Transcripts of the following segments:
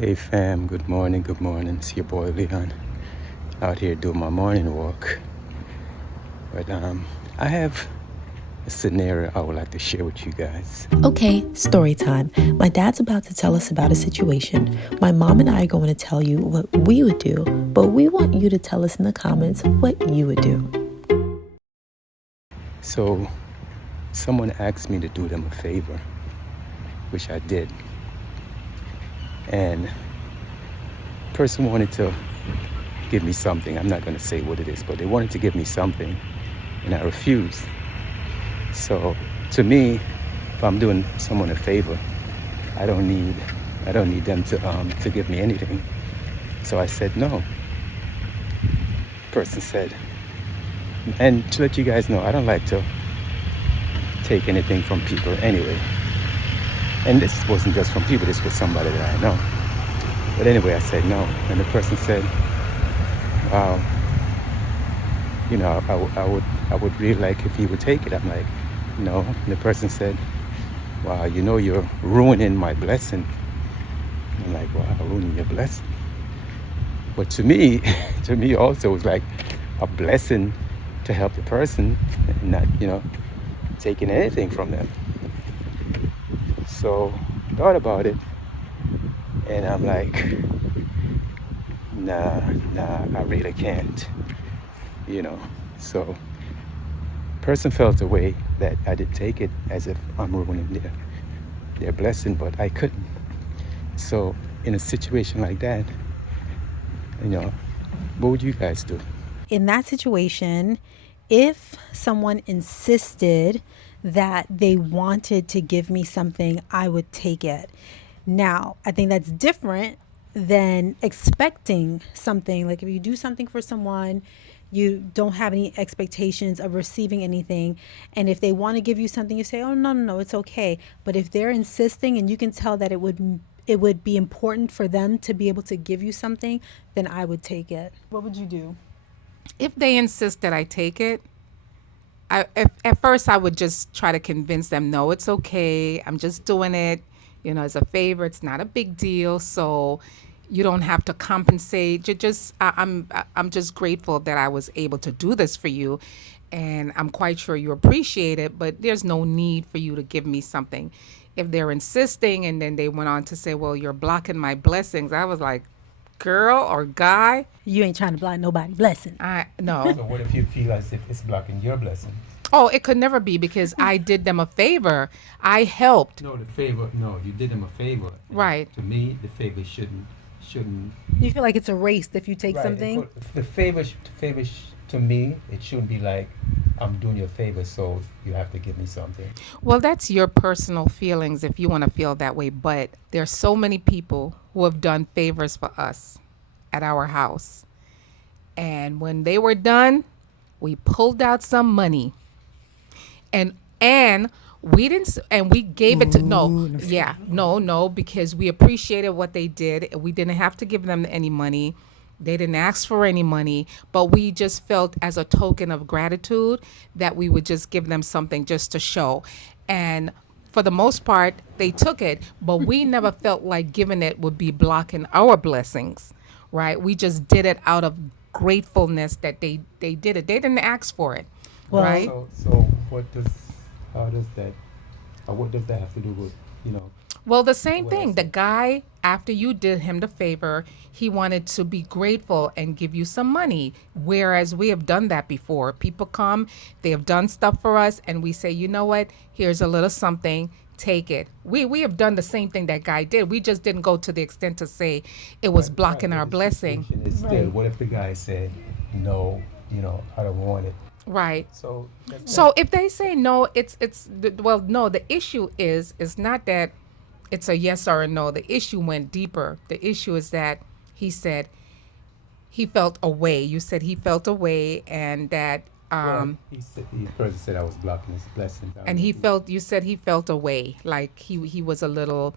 Hey fam, good morning, good morning. It's your boy Leon out here doing my morning walk. But I have a scenario I would like to share with you guys. Okay, story time. My dad's about to tell us about a situation. My mom and I are going to tell you what we would do, but we want you to tell us in the comments what you would do. So someone asked me to do them a favor, which I did. And the person wanted to give me something. I'm not going to say what it is, but they wanted to give me something and I refused. So to me, if I'm doing someone a favor, I don't need them to give me anything. So I said no. Person said, and to let you guys know, I don't like to take anything from people anyway. And this wasn't just from people, this was somebody that I know. But anyway, I said no. And the person said, wow, I would really like if you would take it. I'm like, no. And the person said, wow, you're ruining my blessing. I'm like, wow, ruining your blessing. But to me, also, it was like a blessing to help the person and not, taking anything from them. So I thought about it and I'm like, nah, I really can't, So person felt a way that I did take it as if I'm ruining their blessing, but I couldn't. So in a situation like that, what would you guys do? In that situation, if someone insisted that they wanted to give me something, I would take it. Now, I think that's different than expecting something. Like if you do something for someone, you don't have any expectations of receiving anything. And if they want to give you something, you say, oh, no, it's okay. But if they're insisting and you can tell that it would be important for them to be able to give you something, then I would take it. What would you do? If they insist that I take it, at first I would just try to convince them, no, it's okay. I'm just doing it, as a favor. It's not a big deal. So you don't have to compensate. I'm just grateful that I was able to do this for you. And I'm quite sure you appreciate it, but there's no need for you to give me something. If they're insisting and then they went on to say, well, you're blocking my blessings, I was like, girl or guy, You ain't trying to block nobody blessing. I no. So what if you feel as if it's blocking your blessings? Oh, it could never be because I did them a favor. I helped. No, you did them a favor. Right. To me, the favor shouldn't. You feel like it's erased if you take Right. something? The favor, to me, it shouldn't be like I'm doing you a favor, so you have to give me something. Well, that's your personal feelings if you want to feel that way. But there's so many people who have done favors for us at our house. And when they were done, we pulled out some money. And we didn't and we gave it to no, because we appreciated what they did. We didn't have to give them any money. They didn't ask for any money, but we just felt as a token of gratitude that we would just give them something just to show. And for the most part, they took it, but we never felt like giving it would be blocking our blessings, right? We just did it out of gratefulness that they did it. They didn't ask for it, Well, right? So what does that have to do with, Well, the same what I thing. The said? guy, after you did him the favor, he wanted to be grateful and give you some money. Whereas we have done that before. People come, they have done stuff for us, and we say, you know what? Here's a little something. Take it. We have done the same thing that guy did. We just didn't go to the extent to say it was blocking our blessing. Is still, Right. what if the guy said, no, I don't want it. Right. So So if they say no, well, no. The issue is not that it's a yes or a no. The issue went deeper. The issue is that he said he felt away. You said he felt away, and that the person said I was blocking his blessings. and he felt. You said he felt away, like he was a little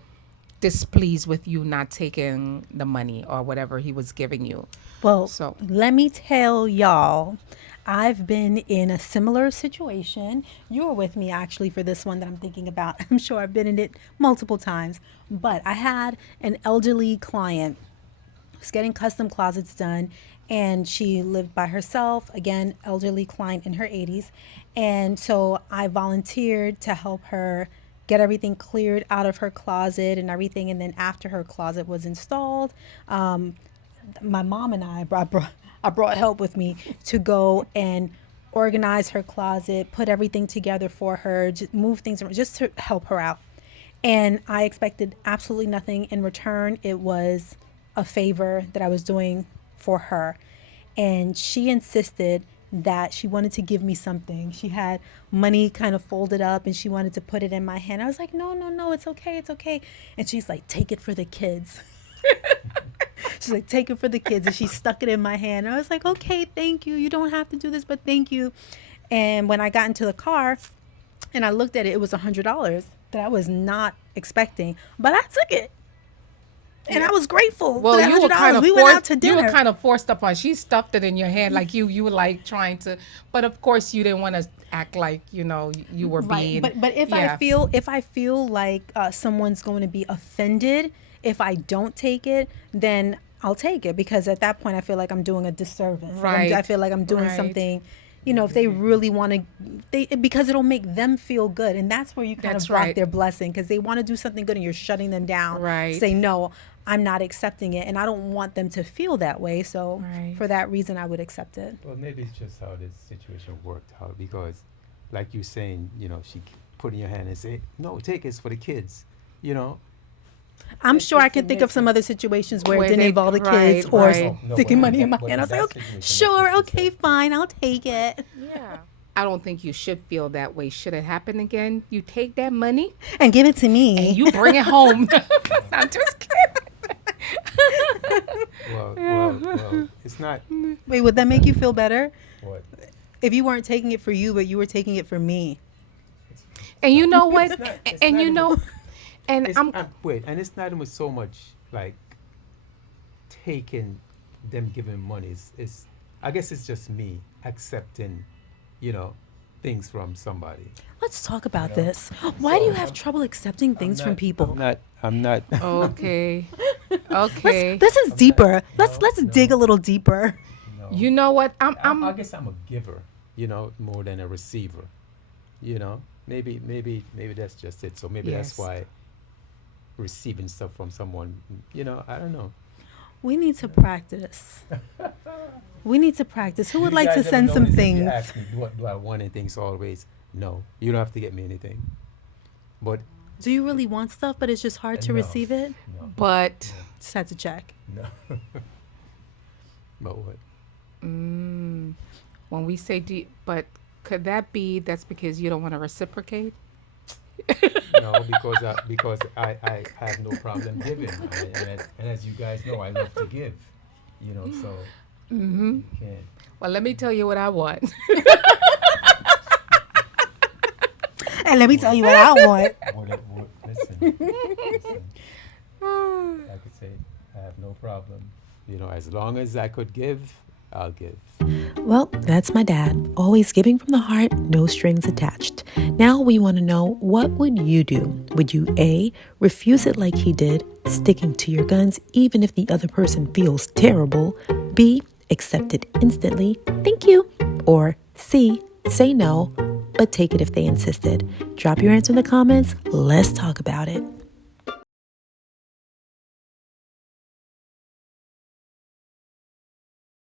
displeased with you not taking the money or whatever he was giving you. Well, So let me tell y'all, I've been in a similar situation. You were with me actually for this one that I'm thinking about. I'm sure I've been in it multiple times. But I had an elderly client who's getting custom closets done, and she lived by herself. Again, elderly client in her 80s. And so I volunteered to help her get everything cleared out of her closet and everything. And then after her closet was installed, my mom and I brought help with me to go and organize her closet, put everything together for her, just move things around, just to help her out. And I expected absolutely nothing in return. It was a favor that I was doing for her. And she insisted that she wanted to give me something. She had money kind of folded up and she wanted to put it in my hand. I was like, no, no, no, it's okay, it's okay. And she's like, take it for the kids. She's like, take it for the kids. And she stuck it in my hand. And I was like, okay, thank you. You don't have to do this, but thank you. And when I got into the car and I looked at it, it was $100 that I was not expecting. But I took it. And I was grateful Well, for that you were $100. kind of We went out to dinner. You were kind of forced upon. She stuffed it in your hand like you were like trying to, but of course you didn't want to act like you were being. But if yeah. I feel like someone's going to be offended if I don't take it, then I'll take it, because at that point I feel like I'm doing a disservice. Right. I feel like I'm doing Right. something. If they really want to, because it'll make them feel good, and that's where you kind That's of block right. their blessing, because they want to do something good and you're shutting them down. Right. Say no, I'm not accepting it, and I don't want them to feel that way. So Right. for that reason, I would accept it. Well, maybe it's just how this situation worked out, because, like you saying, she put in your hand and say, "No, take it, it's for the kids." I'm sure I it can think of makes some sense. other situations where it Where didn't they- involve the right, kids or right. No, sticking but money in my but hand. I was in like, that okay, situation, sure, that's what she okay, said. fine, I'll take it. Yeah. I don't think you should feel that way. Should it happen again, you take that money And give it to me. and you bring it home. I'm just kidding. Well, it's not Wait, would that make you feel better? what. If you weren't taking it for you, but you were taking it for me. And you know what? It's And not you even- know, and It's, I'm wait, and it's not even so much like taking them giving money. It's I guess it's just me accepting, things from somebody. Let's talk about this. Why do you have trouble accepting things from people? I'm not. okay. Okay. This is deeper. No, Let's no. dig a little deeper. No. You know what? I I'm guess I'm a giver, more than a receiver. Maybe that's just it. So maybe Yes. that's why receiving stuff from someone, I don't know. We need to practice. We need to practice. Who would You like to guys ever send some notice if you things? ask me, do I want anything? So always, no. You don't have to get me anything. But Do you really want stuff, but it's just hard to No. receive it? no, but Just had to check. no. But what? when we say but could that be that's because you don't want to reciprocate? No, because I have no problem giving, and as you guys know, I love to give. So you can't. Well, let me tell you what I want. And let me tell you what I want. Listen. Like I say, I have no problem. As long as I could give, I'll give. Well, that's my dad, always giving from the heart, no strings attached. Now we want to know, what would you do? Would you A, refuse it like he did, sticking to your guns even if the other person feels terrible? B, accept it instantly, thank you? Or C, say no, but take it if they insisted? Drop your answer in the comments. Let's talk about it.